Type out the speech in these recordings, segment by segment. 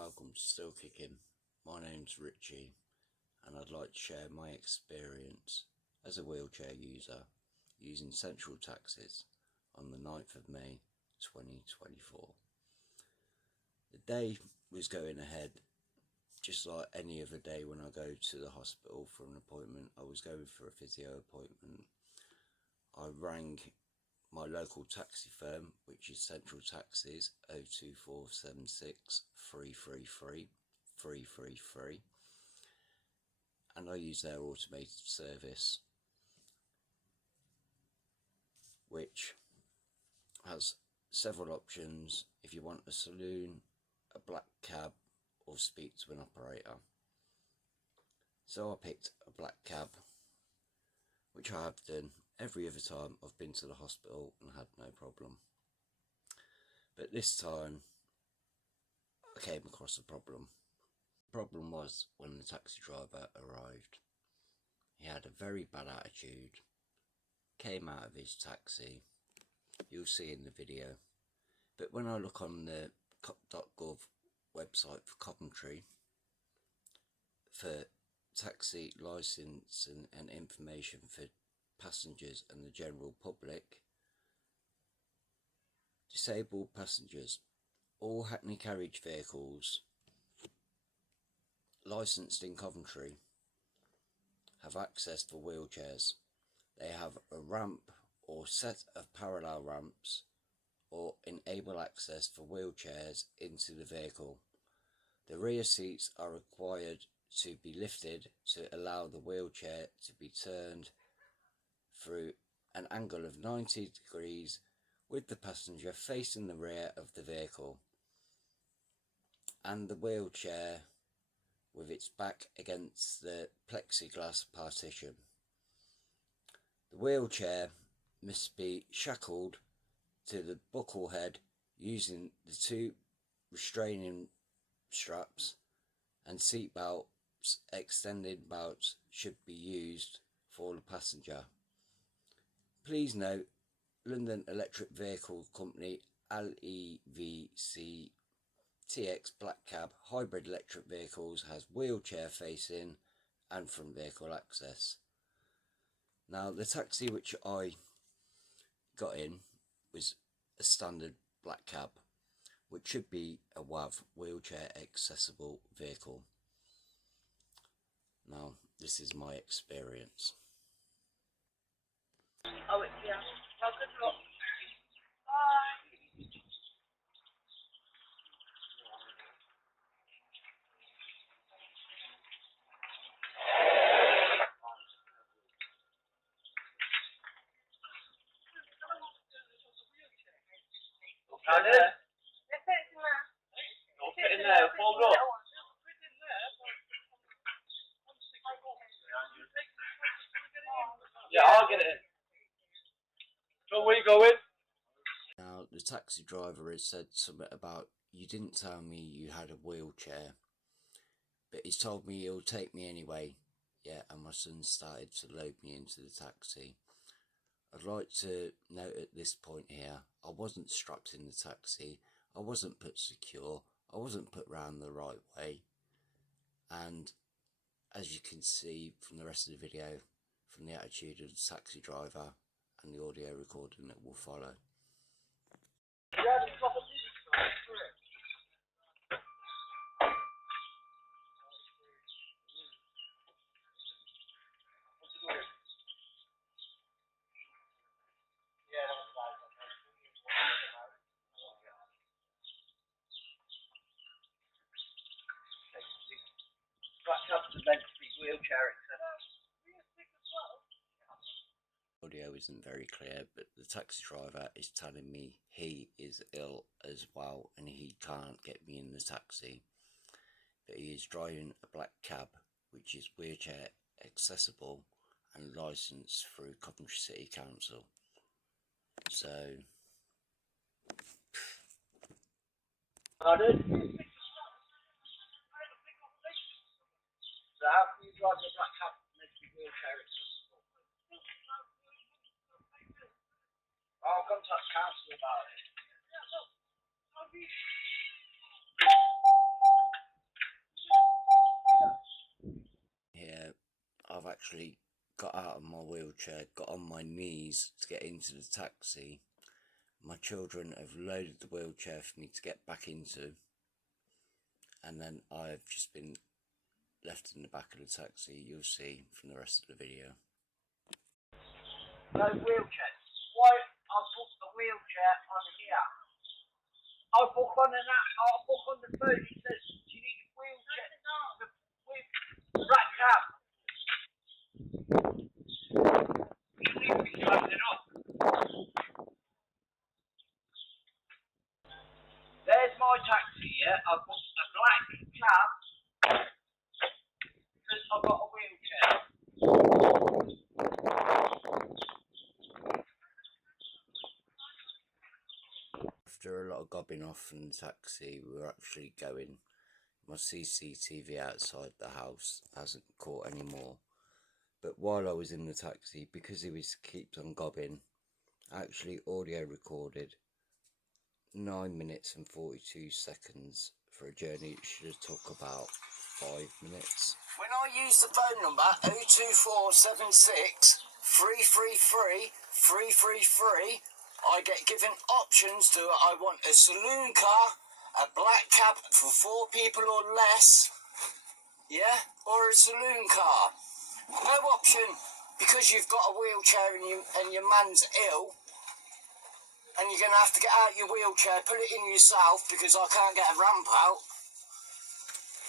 welcome to Still Kicking. My name's Richie and I'd like to share my experience as a wheelchair user using central taxis on the 9th of May 2024. The day was going ahead just like any other day when I go to the hospital for an appointment. I was going for a physio appointment. I rang my local taxi firm, which is Central Taxis, 02476 333 333, and I use their automated service, which has several options if you want a saloon, a black cab, or speak to an operator. So I picked a black cab, which I have done every other time I've been to the hospital and had no problem. But this time I came across a problem. The problem was when the taxi driver arrived. He had a very bad attitude, came out of his taxi, you'll see in the video. But when I look on the cop.gov website for Coventry for taxi licence and information for passengers and the general public, disabled passengers, all Hackney carriage vehicles licensed in Coventry have access for wheelchairs. They have a ramp or set of parallel ramps or enable access for wheelchairs into the vehicle. The rear seats are required to be lifted to allow the wheelchair to be turned through an angle of 90 degrees with the passenger facing the rear of the vehicle and the wheelchair with its back against the plexiglass partition. The wheelchair must be shackled to the buckle head using the two restraining straps, and seat belts, extended belts, should be used for the passenger. Please note, London Electric Vehicle Company LEVC TX Black Cab hybrid electric vehicles has wheelchair facing and front vehicle access. Now the taxi which I got in was a standard black cab, which should be a WAV, wheelchair accessible vehicle. Now this is my experience. Oh, it's yeah. Well, good luck. Bye. Down there. Let's put it in there. Don't fit in there, fold up. Yeah, I'll get it in. So where you going? Now the taxi driver has said something about, you didn't tell me you had a wheelchair, but he's told me he'll take me anyway. Yeah, and my son started to load me into the taxi. I'd like to note at this point here, I wasn't strapped in the taxi, I wasn't put secure, I wasn't put round the right way, and as you can see from the rest of the video, from the attitude of the taxi driver and the audio recording that will follow. Black cabs are meant to be wheelchair accessible. Audio isn't very clear, but the taxi driver is telling me he is ill as well and he can't get me in the taxi, but he is driving a black cab which is wheelchair accessible and licensed through Coventry City Council. So Pardon? So how can you drive a black cab meant to be wheelchair accessible? I'll contact council about it. actually got out of my wheelchair, got on my knees to get into the taxi. My children have loaded the wheelchair for me to get back into, and then I've just been left in the back of the taxi. You'll see from the rest of the video. No wheelchair. Why I booked the wheelchair on here? I book on the phone. It says, "Do you need a wheelchair?" The black cab. You need to be closing up. There's my taxi. Yeah, I booked a black cab because I've got a wheelchair. After a lot of gobbing off from the taxi, we were actually going. My CCTV outside the house hasn't caught any more. But while I was in the taxi, because he keeps on gobbing, I actually audio recorded 9 minutes and 42 seconds for a journey that should have took about 5 minutes. When I use the phone number 02476 333 333, I get given options to I want a saloon car, a black cab for 4 people or less, yeah, or a saloon car. No option because you've got a wheelchair and your man's ill, and you're going to have to get out your wheelchair, put it in yourself because I can't get a ramp out.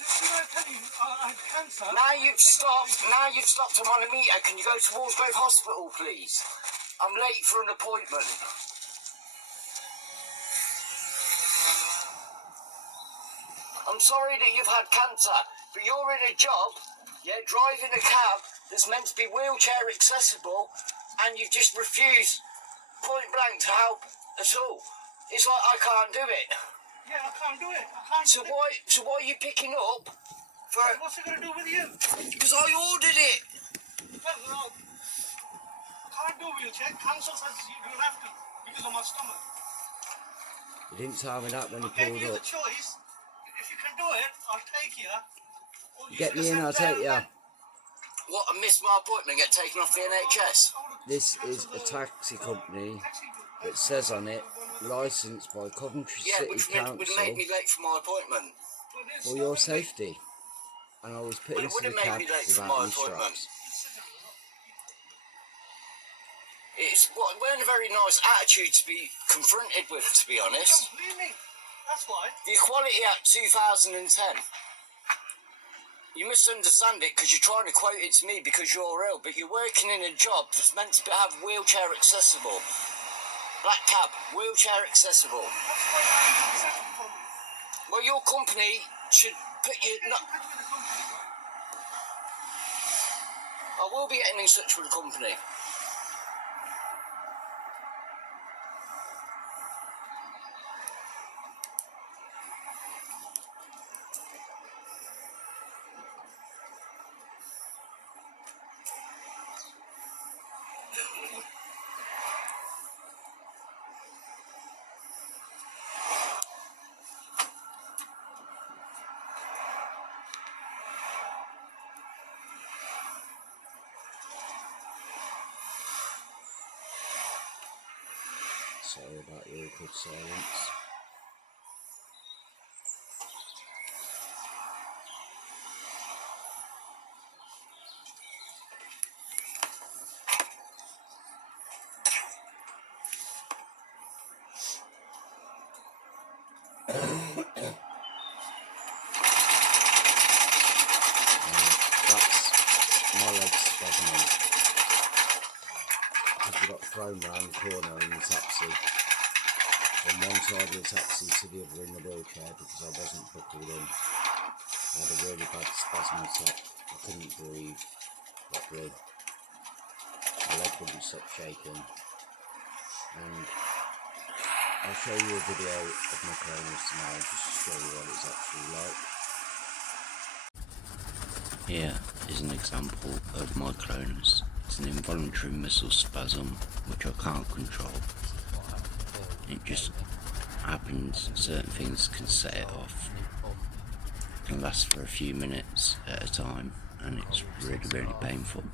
Did I tell you I had cancer? Now you've stopped. I'm on a meter. Can you go to Walsgrove Hospital, please? I'm late for an appointment. I'm sorry that you've had cancer, but you're in a job, yeah, driving a cab that's meant to be wheelchair accessible, and you've just refused point blank to help at all. It's like I can't do it. Yeah, I can't do it. So why are you picking up for? What's it going to do with you? Because I ordered it. Well, no, I can't do wheelchair. Council says you don't have to because of my stomach. You didn't tell me that when you I gave pulled you up. the choice. If you can do it, I'll take you. Or you Get should me in, have I'll said take there you. and What, I missed my appointment, get taken off the NHS? then. This is a taxi company that says on it, licensed by Coventry City Council would make me late for my appointment. for your safety. And I was put Well, it into wouldn't the make cab me late for without my any appointment. straps. We're in a very nice attitude to be confronted with, to be honest. Completely. That's why. The Equality Act 2010. You must understand it because you're trying to quote it to me because you're ill, but you're working in a job that's meant to have wheelchair accessible. Black cab, wheelchair accessible. That's why I'm accepting for me. Well, your company should put you... No, I will be getting in touch with the company. Sorry about the awkward silence. That's my legs spasming. Because we got thrown round the corner in the taxi. From one side of the taxi to the other in the wheelchair because I wasn't buckled in. I had a really bad spasm attack. I couldn't breathe properly. My leg wouldn't stop shaking. And I'll show you a video of my clonus now just to show you what it's actually like. Here is an example of my clonus. It's an involuntary muscle spasm which I can't control. It just happens, certain things can set it off. It can last for a few minutes at a time and it's really painful.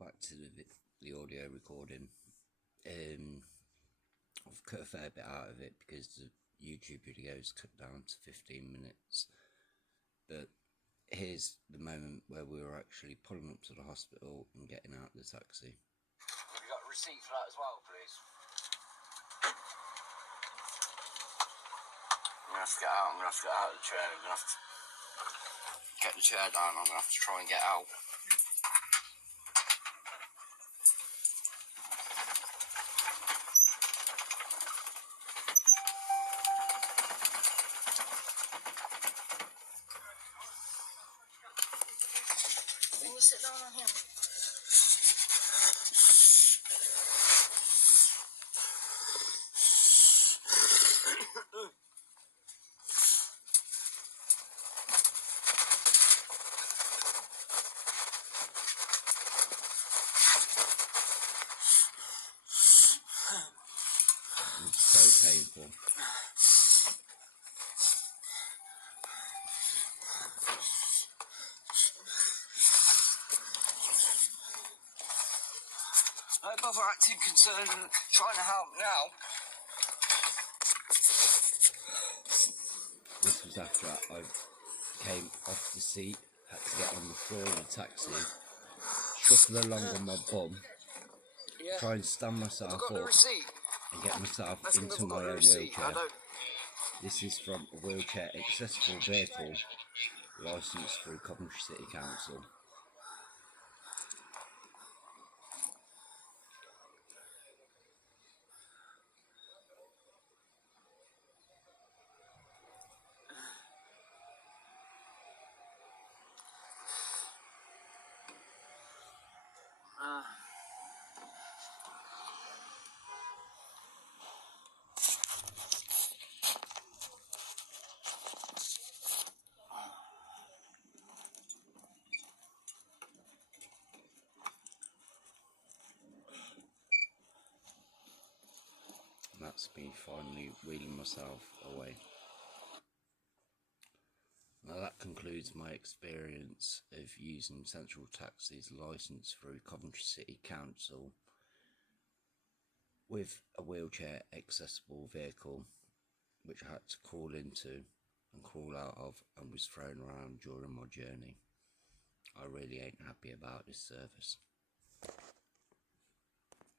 Back to the audio recording. I've cut a fair bit out of it because the YouTube video is cut down to 15 minutes. But here's the moment where we were actually pulling up to the hospital and getting out of the taxi. Have you got a receipt for that as well, please? I'm going to have to get out. I'm going to have to get out of the chair. I'm going to have to get the chair down. I'm going to have to try and get out. Can you sit down on him? It's so painful. Don't bother acting concerned and trying to help now. This was after I came off the seat, had to get on the floor of the taxi, shuffle along on my bum, try and stand myself up and get myself into my own wheelchair. This is from a wheelchair accessible vehicle licensed through Coventry City Council. And that's me finally wheeling myself away. Now that concludes my experience of using central taxis licensed through Coventry City Council with a wheelchair accessible vehicle, which I had to crawl into and crawl out of and was thrown around during my journey. I really ain't happy about this service.